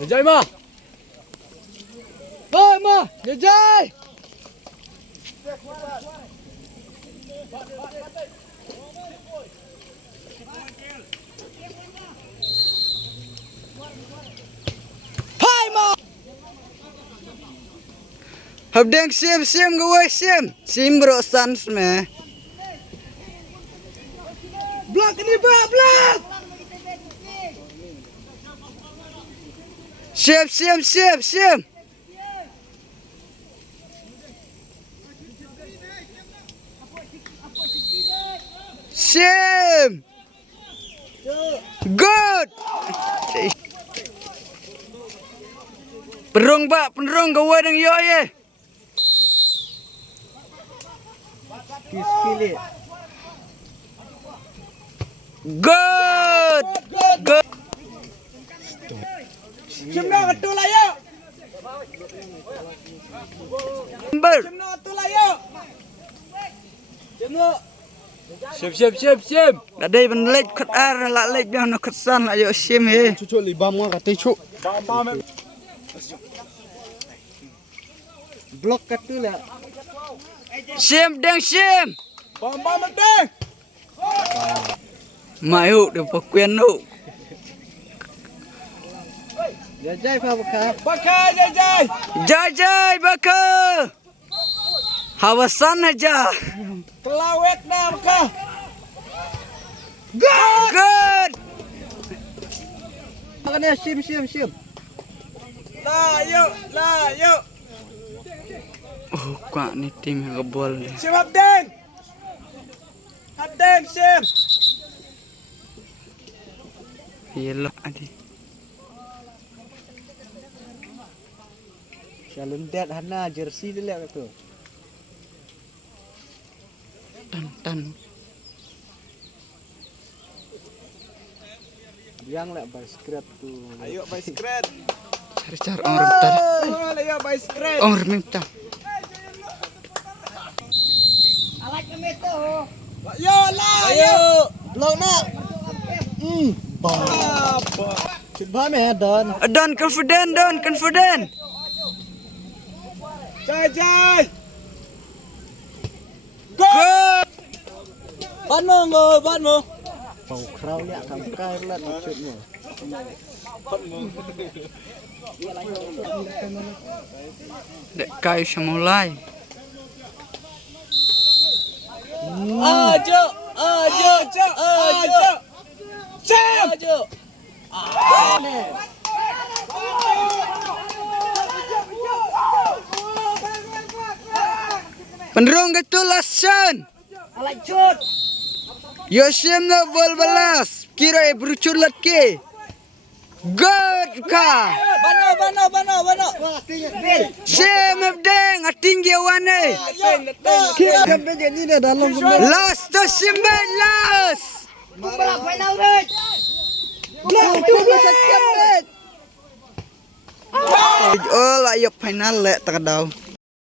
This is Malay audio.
Jai mà. Ơi mà, Jai. Hai mà. Hợp đen xem cái quay xem bro sans mẹ. Block ini pak, block. Xem. Xem. Good. Perung gawa ng yo ye. Kiskilit. Good. Cemna betul ayo. Number. Cemna betul ayo. Cemna. Siap. Đã đây bên lệch khất ar là lệch cho nó khất san lại yo xem he. Cucu li bam ngah kata cuk. Bam. Blok kat tu lah. Xem đang xem. Bam deh. Mai hụ được vào quen hụ. Jai Bakar Jai. Jai baka. Hawasan aja. Kelawet dah Bakar. Good. Makanya sim. Lah yuk. Oh, quả này tim ngebol. Sim Abden sim. Yellow adi. Shalun dead hana jersey dia lihat tu. Tan. Yang lah biskret tu. Ayo biskret. Cari orang bentar. Ayo biskret. Orang minta. Ayo. Blok nak. Coba meh don. Don confident. Jai. Good. Ban mo. Bau krau lihat kamkai lat maksudnya. Dek kai semulai. Ajo. Sam. Penderung ketulasan. Alak cut. Yosim na volbalas. Kira beruculat ke. Good ka. Bano. Sem deng atinggi wane. Kira sampai ni dah dalam gembel. Last to simben last. Bola final match. Blok 17 Oh, la yo final le tak daw.